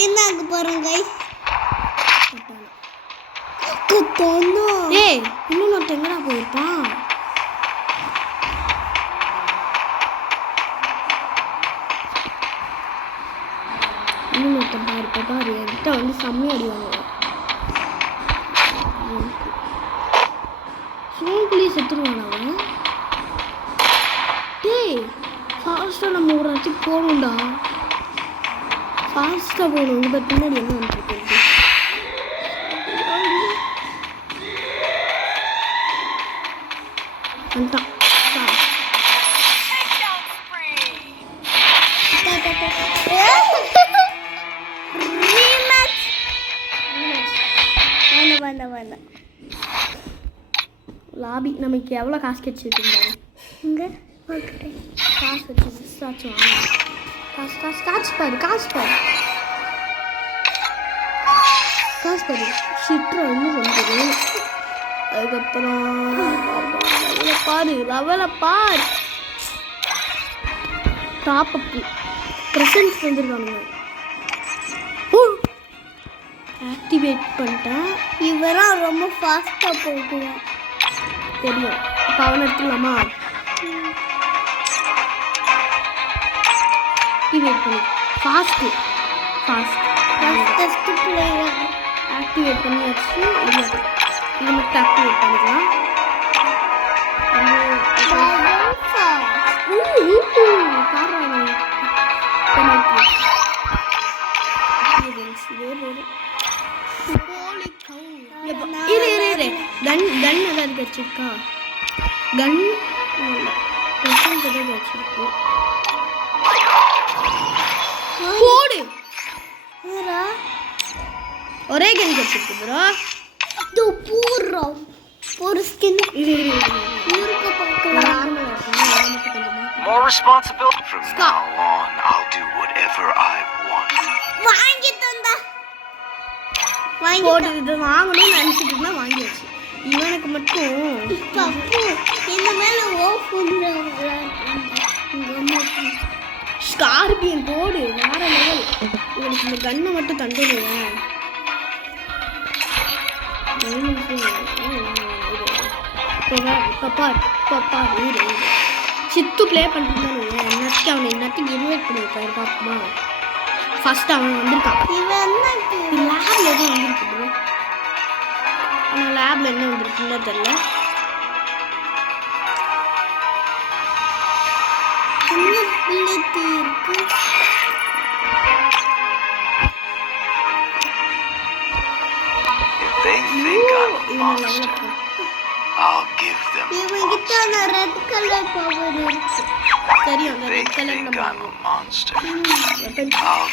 Win ஆக போறோம் guys ஏய் இன்னும் நான் எங்கடா போயிட்டான் இன்னும் பாரு என்கிட்ட வந்து செம்மையா அடிவாங்க சோம்புலி செத்துருவான் அவன் டேய் ஃபாஸ்ட்டாக நம்ம ஒரு இடத்துக்கு போகணும்டா ஃபாஸ்ட்டாக போகணும் உங்கள் பின்னாடி என்ன வந்துருக்கு வந்துட்டான் வேண்டாம் லாபி நமக்கு எவ்வளோ காசு கிடைச்சிருக்கு இங்கே காசு வச்சு காசு பாரு சிட்ரம் இன்னும் கொஞ்சம் வேணும் அதுக்கப்புறம் லெவலை பாரு டாப் அப்பு ப்ரெசன்ட் செஞ்சுருக்கானுங்க ஆக்டிவேட் பண்ணிட்டேன் இவரான் ரொம்ப ஃபாஸ்ட்டாக போகுவேன் தெரியும் இப்போ அவனை எடுத்துக்கலாமா ஆக்டிவேட் பண்ணி ஃபாஸ்ட்டு பிளேயர் ஆக்டிவேட் பண்ணியாச்சு இது மட்டும் ஆக்டிவேட் பண்ணிக்கலாம் கன் ஏதாவது கிடைச்சிருக்கா கன் ஏதாவது கிடைச்சிருக்கு போடு ஒரே கன் கிடைச்சிருக்கு ப்ரோ இது பூரா ஒரு ஸ்கின் ஊருக்கு பார்க்கலாம் More responsibility from now on. I'll do whatever I want. வாங்கி தந்தா போடு இது வாங்கணும்னு நினைச்சிட்டு இருந்தா வாங்கியாச்சு இவனுக்கு மட்டும் பப்பு இந்த மேல ஸ்கார்பியன் போடு வேற லெவல் இவனுக்கு இந்த கன்னை மட்டும் தந்துடுவேன் பப்பா சித்து ப்ளே பண்ணிட்டு என்னத்துக்கு அவனை என்னத்துக்கு இன்வைட் பண்ணியிருக்காரு பாப்பா ஃபர்ஸ்ட் அவன் வந்திருக்கான் லேப்ல எதுவும் வந்திருக்கு ப்ரோ ஆனால் லேப்ல என்ன வந்திருக்குன்னு தெரியல If they think I'm a monster, I'll give them a monster. Red colour power இருக்கு தெரியும் If they think I'm a monster, I'll